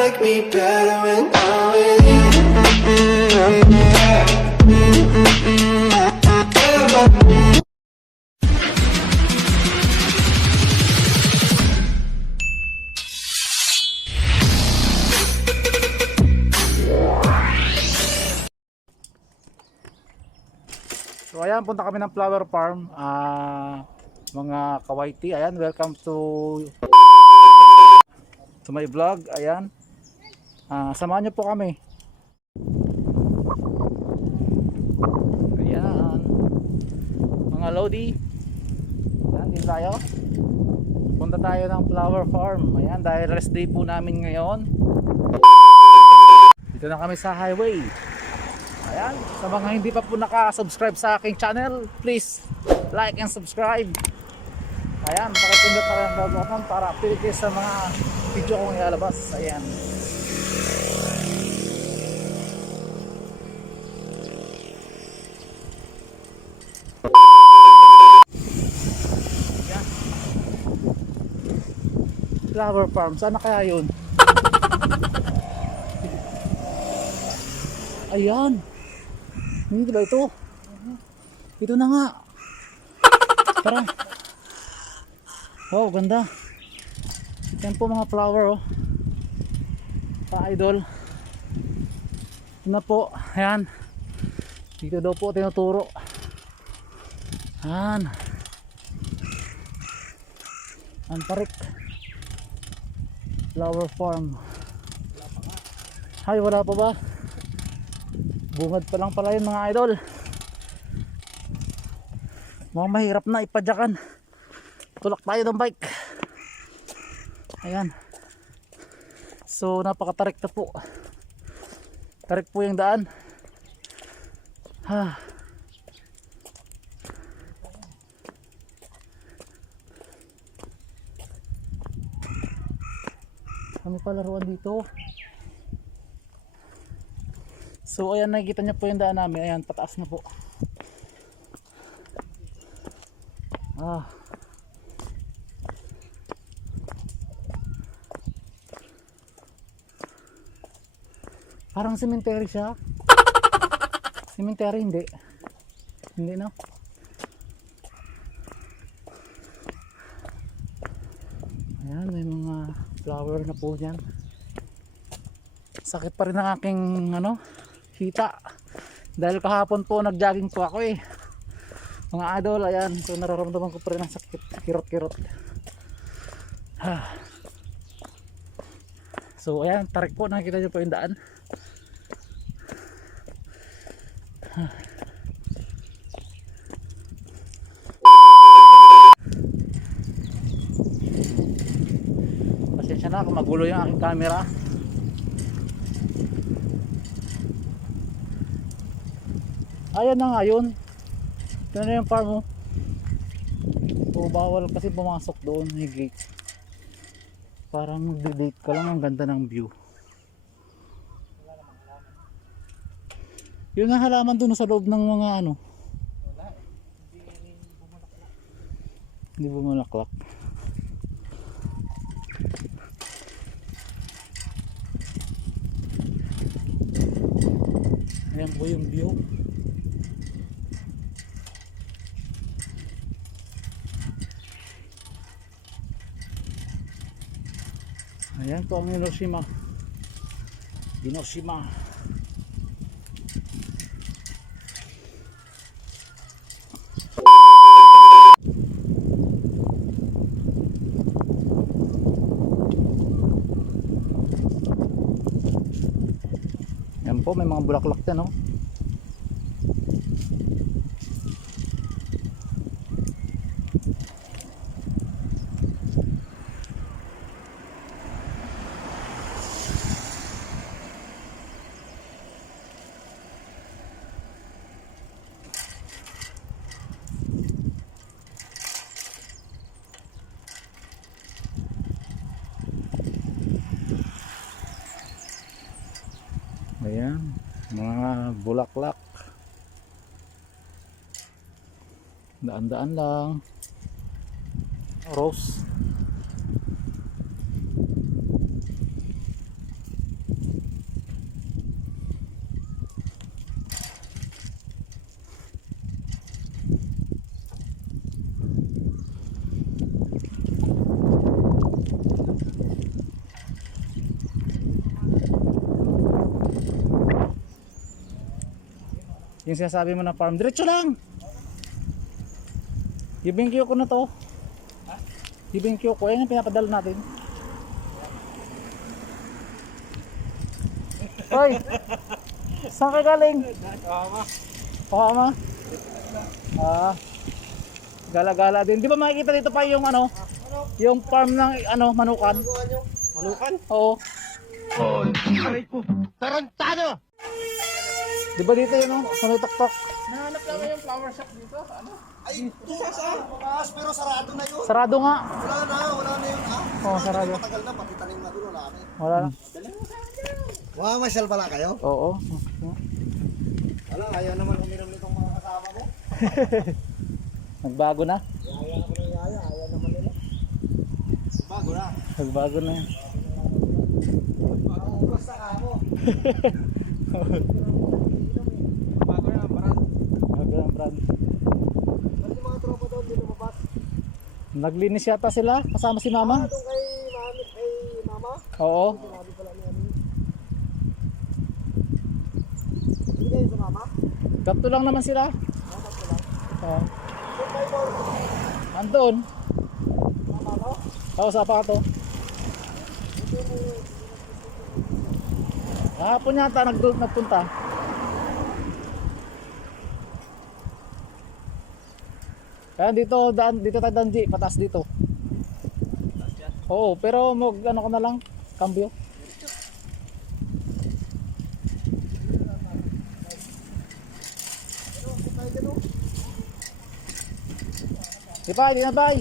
like me better when I'm with you. So ayan, punta kami ng flower farm, mga kawaiti. Ayan, welcome to my vlog. Ayan, samahan niyo po kami. Ayan, mga lodi. Ayan, din tayo. Punta tayo ng flower farm. Ayan, dahil rest day po namin ngayon. Dito na kami sa highway. Ayan, sa mga hindi pa po naka-subscribe sa aking channel, please like and subscribe. Ayan, pakipindot na rin ang bell button para update kayo sa mga video kong ilalabas. Ayan. Ayan. Flower farm, sana kaya yun? Ayan. Hindi ba ito? Ito na nga. Tara. Wow, ganda. Yan po mga flower, oh. Pa-idol. Ito na po. Ayan. Dito daw po tinuturo. Ayan. Antarik. Flower farm. Ay, wala pa ba? Bungad pa lang pala yun mga idol. Mukhang mahirap na ipadyakan. Tulak tayo ng bike. Ayan. So napakatarik na po. Tarik po yung daan. Kami palaruan dito. So ayan, nakikita niyo po yung daan namin. Ayan, pataas na po. Parang cemetery siya. Cemetery hindi. Hindi na. Ayan, may mga flower na po dyan. Sakit pa rin ang aking hita. Dahil kahapon po nag-jogging po ako eh. Mga idol, ayan. So nararamdaman ko pa rin ang sakit. Kirot-kirot. So ayan, tarik po. Nakikita nyo po yung daan. Pasensya na kung magulo yung aking camera. Ayan na nga yun. Ito na yung farm, oh. So bawal kasi pumasok doon, may gate. Parang magde-date ka lang, ang ganda ng view. Yun ang halaman doon sa loob ng mga hindi bumalaklak. Ayan po yung view. Ayan po ang Enoshima. Enoshima. Ayan po, may mga bulaklak dyan, oh. Ayan, mga bulaklak. Daan-daan lang. Rose. Yung sinasabi mo na farm, diretso lang. Yung BenQ ko na to. Yung BenQ ko, ayun ang pinapadala natin. Hoy! Saan ka galing? Kahama. Ah. Gala-gala din. Di ba makikita dito pa yung ano? Yung farm ng ano, manukan? Malukan? Oo. Aray ko. Tarantado! Di ba dito yun, no? Manutok-tok. Nahanap lang yung flower shop dito. Ano? Ay, tukas Tukas, pero sarado na yun. Sarado nga. Wala na yun Oo, sarado. Matagal na, pati tanim na doon, wala na yun. Wala na. Wow, masyal pala kayo? Oo. Wala, ayaw naman uminom nitong mga kasama mo. Nagbago na. Yaya ako ng yaya, ayaw naman nila. Bago na. Nagbago na yan. Parang ubras sa kamo. Bago na, parang. Nagbago na, Brad. Ano yung mga tropa doon, di lumabas? Naglinis yata sila kasama si mama. Doon kay mami, kay mama? Oo. Sinabi pala ni Ami. Hindi kayo sa mama? Tatlo lang naman sila. Tatlo lang. Oo. Doon kayo mo. Andun. Mama mo? Oo, sapa ka to. Hapon yata nagpunta. Kaya dito tayo danji, patas dito. Oo, pero ano ka na lang, cambio. Di na bay.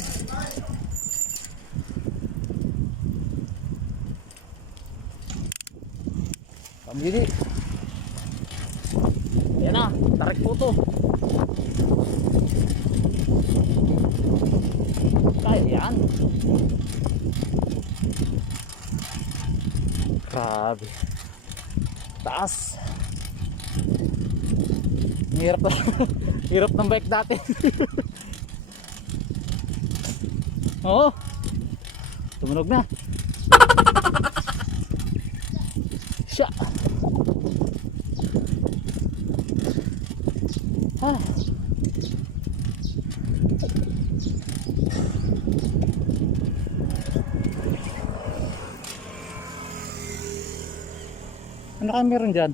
Pamili. Yan na, tarik po to. Kaya yan. Grabe. Taas. Hirap na. Hirap ng bike dati. Oo. Tumunog na. Siya. Ah. Ano kaya meron dyan?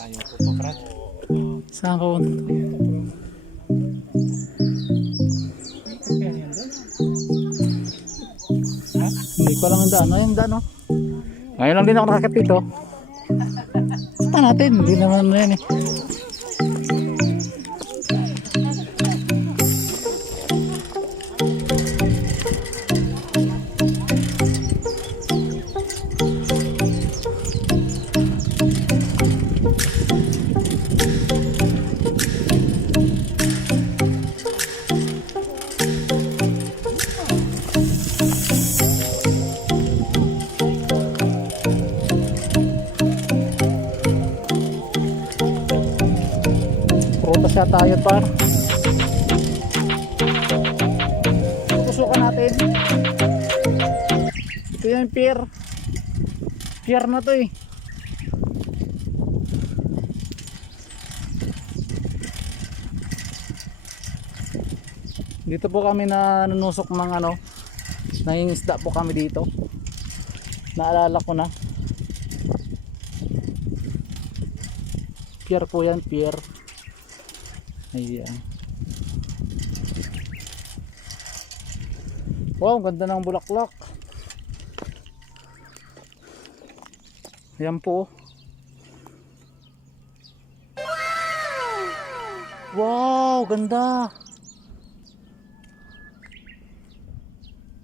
Ayaw ko pa, Brad. Saan ka punta? Ha? Hindi ko alam ang daan. Ayun daan, oh. Ngayon lang din ako nakakit dito. Punta natin. Hindi naman ano yan eh. Prutas yata yun par. Tutusukan natin. Ito yung pier. Pier na to eh. Dito po kami na nanusok ng ano. Nangingisda po kami dito. Naalala ko na. Pier po yan, pier. Ayan. Wow, ganda ng bulaklak. Ayan po. Wow, ganda.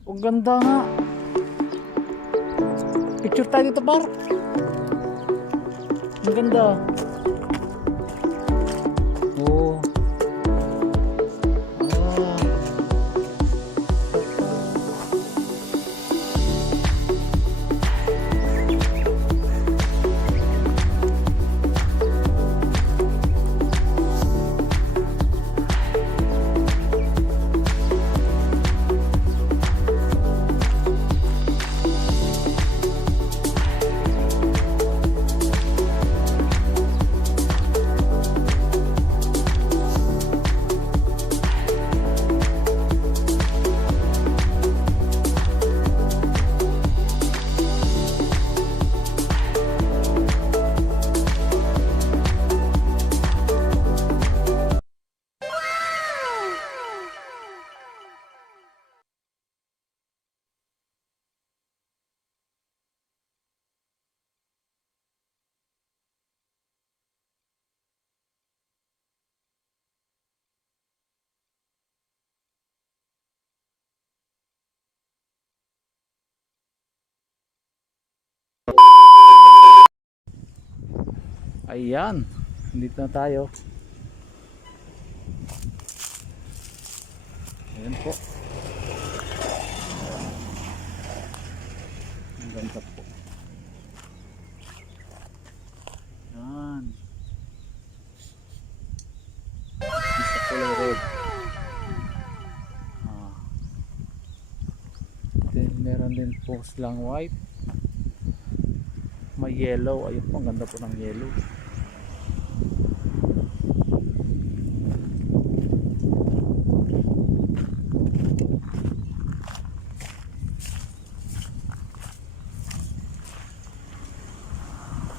Ang ganda nga. Picture tayo dito par. Ang ganda. Oh. Ayan, nandito na tayo. Ayan po. Ang ganda po. Ayan. Sa Kulay Road. Then meron din po silang white. May yellow. Ayun po, ang ganda po ng yellow.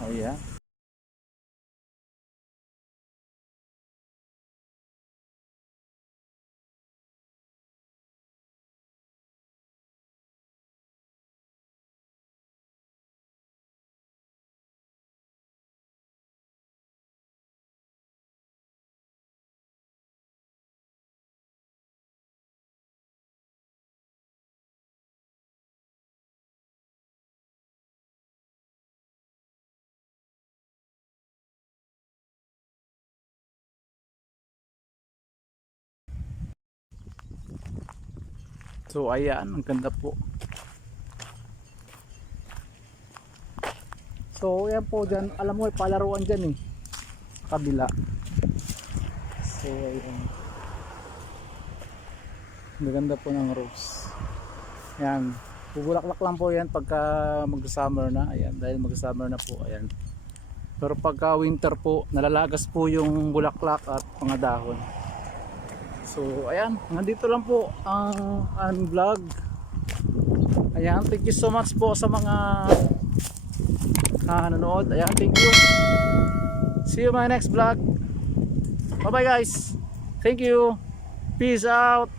Ayan. So ayan, ang ganda po. So ayan po dyan, alam mo may palaruan dyan sa kabila. So ayan, maganda po ng rose. Ayan, bubulaklak lang po yan pagka mag-summer na. Ayan, dahil mag-summer na po. Ayan. Pero pagka winter po, nalalagas po yung bulaklak at mga dahon. So ayan, nandito lang po ang vlog. Ayan, thank you so much po sa mga nanonood. Ayan, thank you. See you in my next vlog. Bye bye guys. Thank you. Peace out.